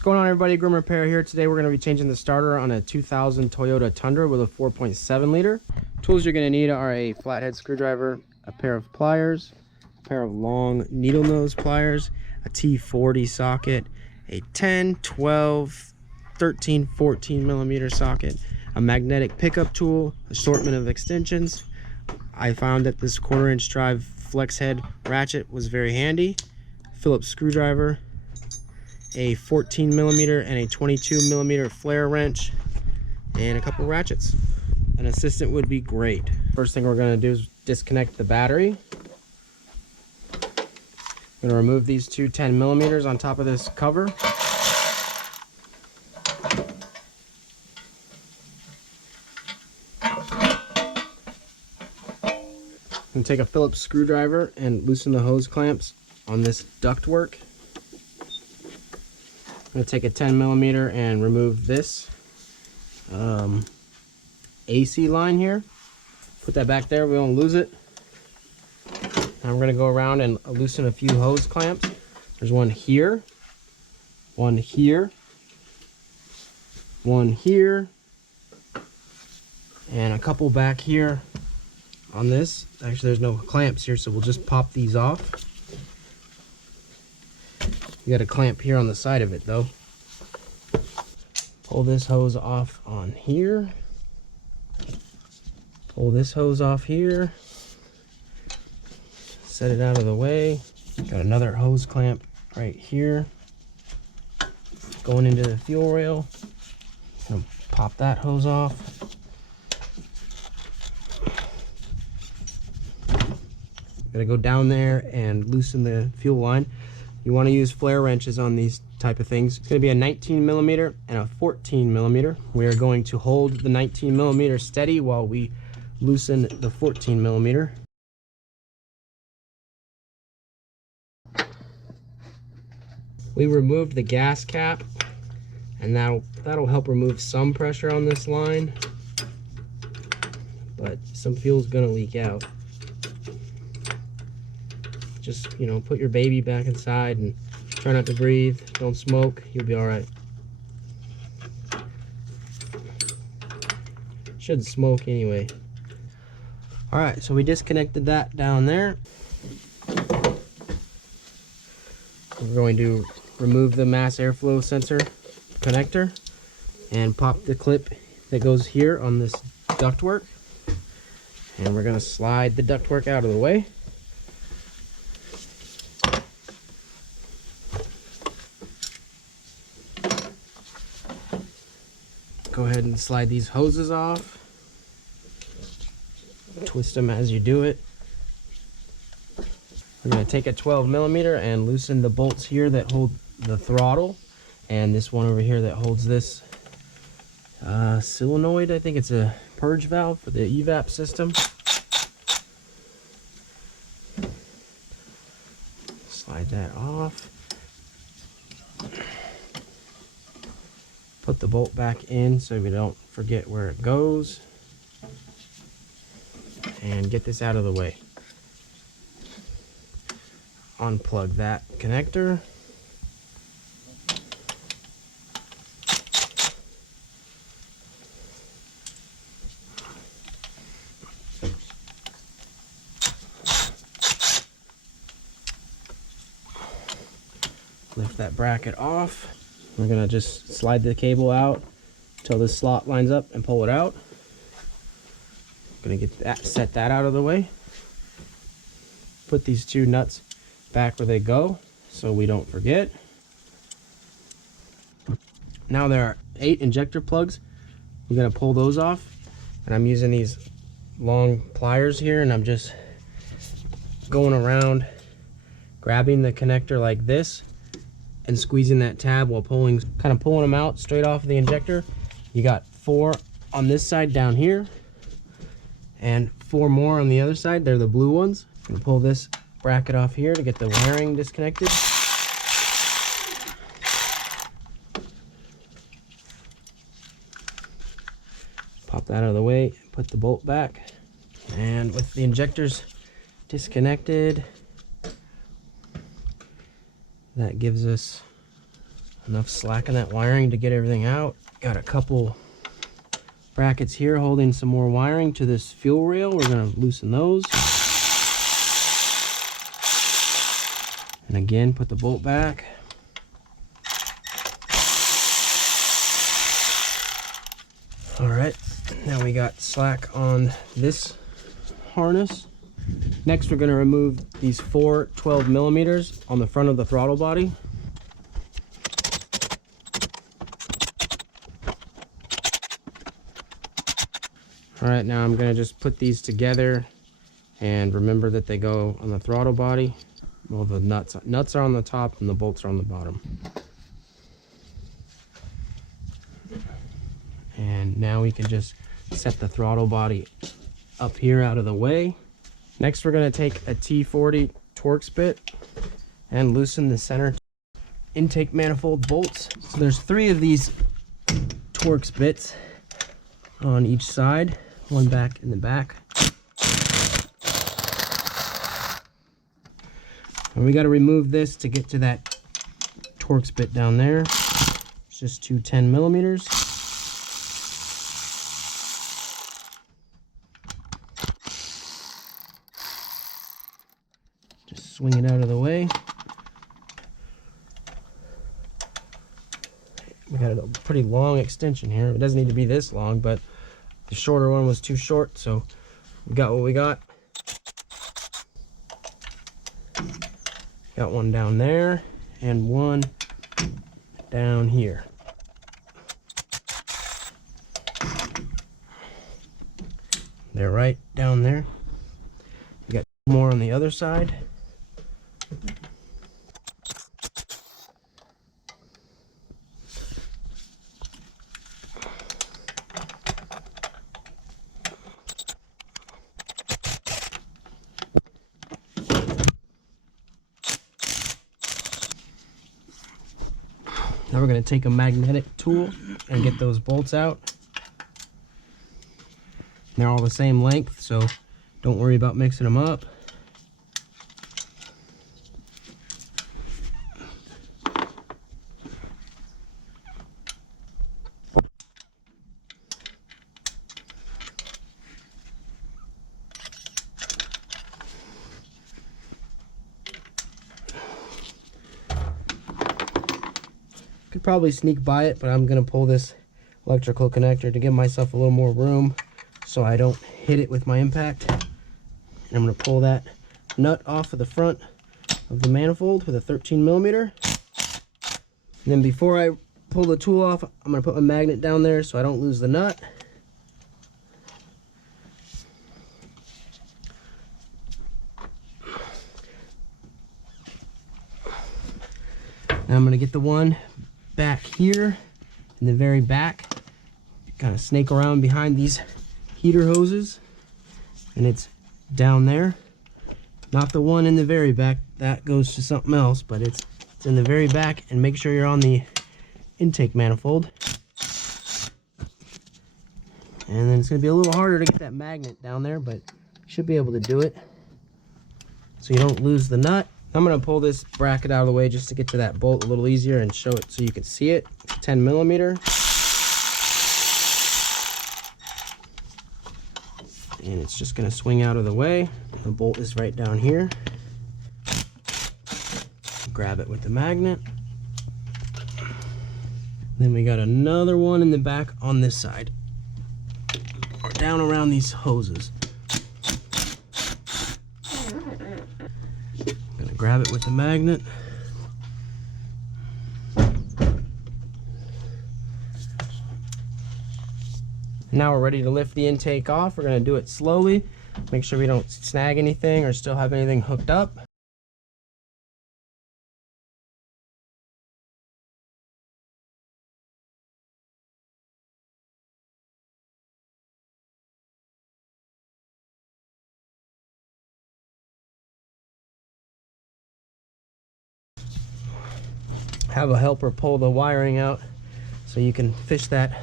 What's going on, everybody? Grim Repair here. Today we're going to be changing the starter on a 2000 Toyota Tundra with a 4.7 liter. Tools you're going to need are a flathead screwdriver, a pair of pliers, a pair of long needle nose pliers, a T40 socket, a 10, 12, 13, 14 millimeter socket, a magnetic pickup tool, assortment of extensions. I found that this 1/4 inch drive flex head ratchet was very handy. Phillips screwdriver, a 14 millimeter and a 22 millimeter flare wrench, and a couple ratchets. An assistant would be great. First thing we're going to do is disconnect the battery. I'm going to remove these two 10 millimeters on top of this cover. And take a Phillips screwdriver and loosen the hose clamps on this ductwork. I'm going to take a 10 millimeter and remove this AC line here. Put that back there, we won't lose it. Now I'm going to go around and loosen a few hose clamps. There's one here, one here, one here, and a couple back here on this. Actually, there's no clamps here, so we'll just pop these off. You got a clamp here on the side of it though. Pull this hose off on here. Pull this hose off here. Set it out of the way. Got another hose clamp right here. Going into the fuel rail. Gonna pop that hose off. Gotta go down there and loosen the fuel line. You want to use flare wrenches on these type of things. It's going to be a 19 millimeter and a 14 millimeter. We are going to hold the 19 millimeter steady while we loosen the 14 millimeter. We removed the gas cap, and that'll help remove some pressure on this line, but some fuel's going to leak out. Just, you know, put your baby back inside and try not to breathe. Don't smoke. You'll be all right. Should smoke anyway. All right, so we disconnected that down there. We're going to remove the mass airflow sensor connector and pop the clip that goes here on this ductwork. And we're going to slide the ductwork out of the way. Go ahead and slide these hoses off. Twist them as you do it. We're going to take a 12 millimeter and loosen the bolts here that hold the throttle, and this one over here that holds this solenoid. I think it's a purge valve for the evap system. Slide that off. Put the bolt back in so we don't forget where it goes, and get this out of the way. Unplug that connector. Lift that bracket off. We're gonna just slide the cable out until this slot lines up and pull it out. Gonna get that, set that out of the way. Put these two nuts back where they go so we don't forget. Now there are 8 injector plugs. We're gonna pull those off, and I'm using these long pliers here, and I'm just going around grabbing the connector like this and squeezing that tab while pulling, kind of pulling them out straight off of the injector. You got 4 on this side down here, and 4 more on the other side. They're the blue ones. I'm gonna pull this bracket off here to get the wiring disconnected. Pop that out of the way, put the bolt back, and with the injectors disconnected, that gives us Enough slack in that wiring to get everything out. Got a couple brackets here holding some more wiring to this fuel rail. We're going to loosen those. And again, put the bolt back. All right, now we got slack on this harness. Next, we're going to remove these 4 12mm on the front of the throttle body. All right, now I'm going to just put these together and remember that they go on the throttle body. Well, the nuts are on the top and the bolts are on the bottom. And now we can just set the throttle body up here out of the way. Next, we're going to take a T40 Torx bit and loosen the center intake manifold bolts. So there's 3 of these Torx bits on each side, one back in the back. And we got to remove this to get to that Torx bit down there. It's just 2 10mm. Just swing it out of the way. We got a pretty long extension here. It doesn't need to be this long, but the shorter one was too short, so we got what we got. Got one down there and one down here. They're right down there. We got more on the other side. Now we're going to take a magnetic tool and get those bolts out. They're all the same length, so don't worry about mixing them up. Could probably sneak by it, but I'm going to pull this electrical connector to give myself a little more room so I don't hit it with my impact. And I'm going to pull that nut off of the front of the manifold with a 13mm. And then before I pull the tool off, I'm going to put my magnet down there so I don't lose the nut. Now I'm going to get the one back here in the very back, kind of snake around behind these heater hoses, and it's down there. Not the one in the very back, that goes to something else, but it's in the very back. And make sure you're on the intake manifold. And then it's going to be a little harder to get that magnet down there, but you should be able to do it so you don't lose the nut. I'm going to pull this bracket out of the way just to get to that bolt a little easier and show it so you can see it. 10mm. And it's just going to swing out of the way. The bolt is right down here. Grab it with the magnet. Then we got another one in the back on this side, or down around these hoses. Grab it with the magnet. Now we're ready to lift the intake off. We're going to do it slowly. Make sure we don't snag anything or still have anything hooked up. Have a helper pull the wiring out so you can fish that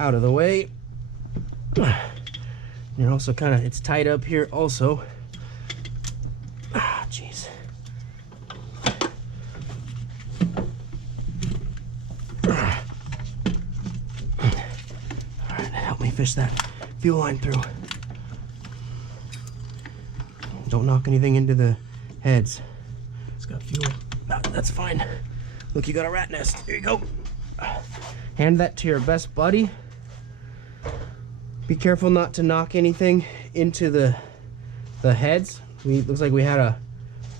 out of the way. You're also kind of, it's tight up here also. Ah, jeez. fish that fuel line through. Don't knock anything into the heads. It's got fuel. That's fine. Look, you got a rat nest. Here you go. Hand that to your best buddy. Be careful not to knock anything into the heads. Looks like we had a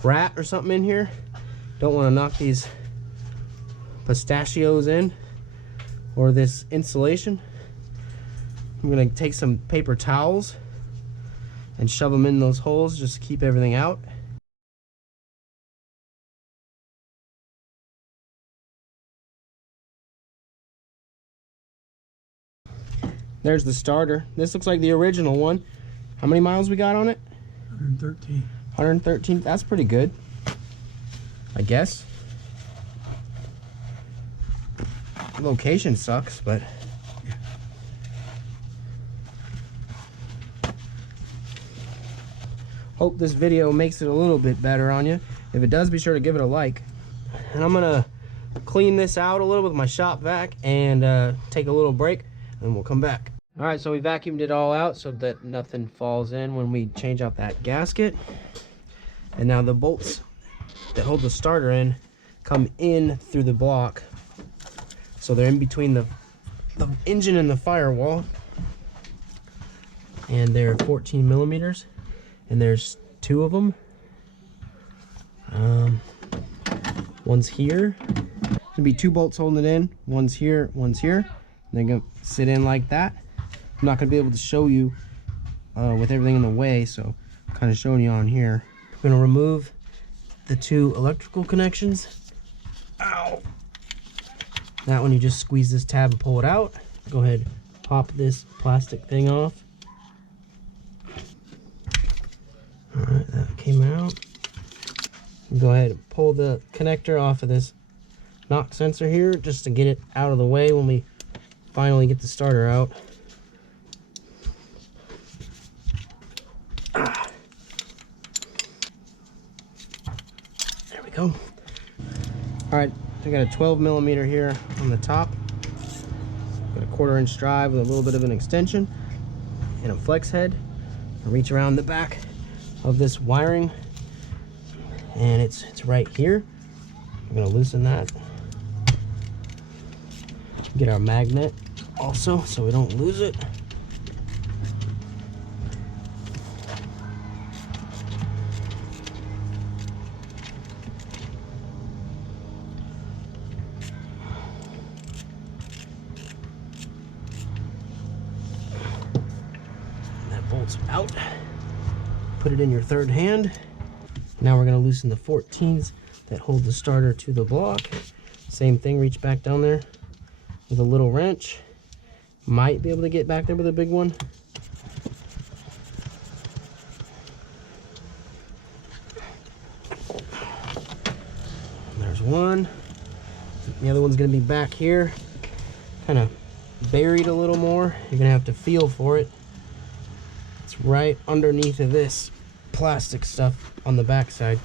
rat or something in here. Don't want to knock these pistachios in or this insulation. I'm gonna take some paper towels and shove them in those holes just to keep everything out. There's the starter. This looks like the original one. How many miles we got on it? 113. 113. That's pretty good, I guess. The location sucks, but hope this video makes it a little bit better on you. If it does, be sure to give it a like. And I'm gonna clean this out a little with my shop vac and take a little break, and we'll come back. All right, so we vacuumed it all out so that nothing falls in when we change out that gasket. And now the bolts that hold the starter in come in through the block. So they're in between the engine and the firewall. And they're 14 millimeters. And there's two of them. One's here. There's gonna be two bolts holding it in. One's here, one's here. And they're gonna sit in like that. I'm not gonna be able to show you with everything in the way, so I'm kind of showing you on here. I'm gonna remove the two electrical connections. Ow! That one, you just squeeze this tab and pull it out. Go ahead, pop this plastic thing off. All right, that came out. Go ahead and pull the connector off of this knock sensor here just to get it out of the way when we finally get the starter out. There we go. All right, I got a 12 millimeter here on the top. Got a 1/4 inch drive with a little bit of an extension and a flex head. I reach around the back of this wiring, and it's right here. I'm gonna loosen that. Get our magnet also so we don't lose it. That bolt's out. Put it in your third hand. Now we're going to loosen the 14s that hold the starter to the block. Same thing, reach back down there with a little wrench. Might be able to get back there with a big one. There's one. The other one's going to be back here, kind of buried a little more. You're going to have to feel for it. It's right underneath of this plastic stuff on the back side.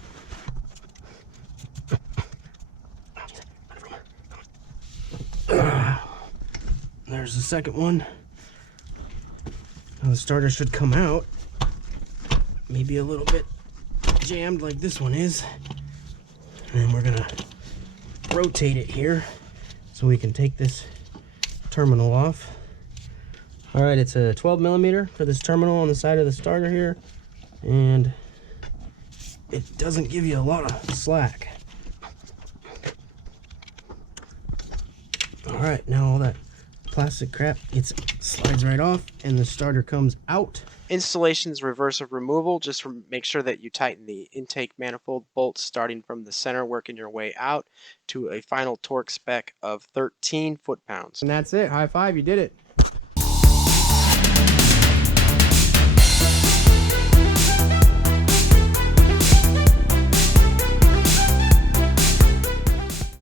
There's the second one. Now the starter should come out. Maybe a little bit jammed like this one is. And then we're gonna rotate it here so we can take this terminal off. All right, it's a 12 millimeter for this terminal on the side of the starter here, and it doesn't give you a lot of slack. All right, now all that plastic crap slides right off and the starter comes out. Installation is reverse of removal. Just make sure that you tighten the intake manifold bolts starting from the center, working your way out to a final torque spec of 13 foot-pounds. And that's it. High five, you did it.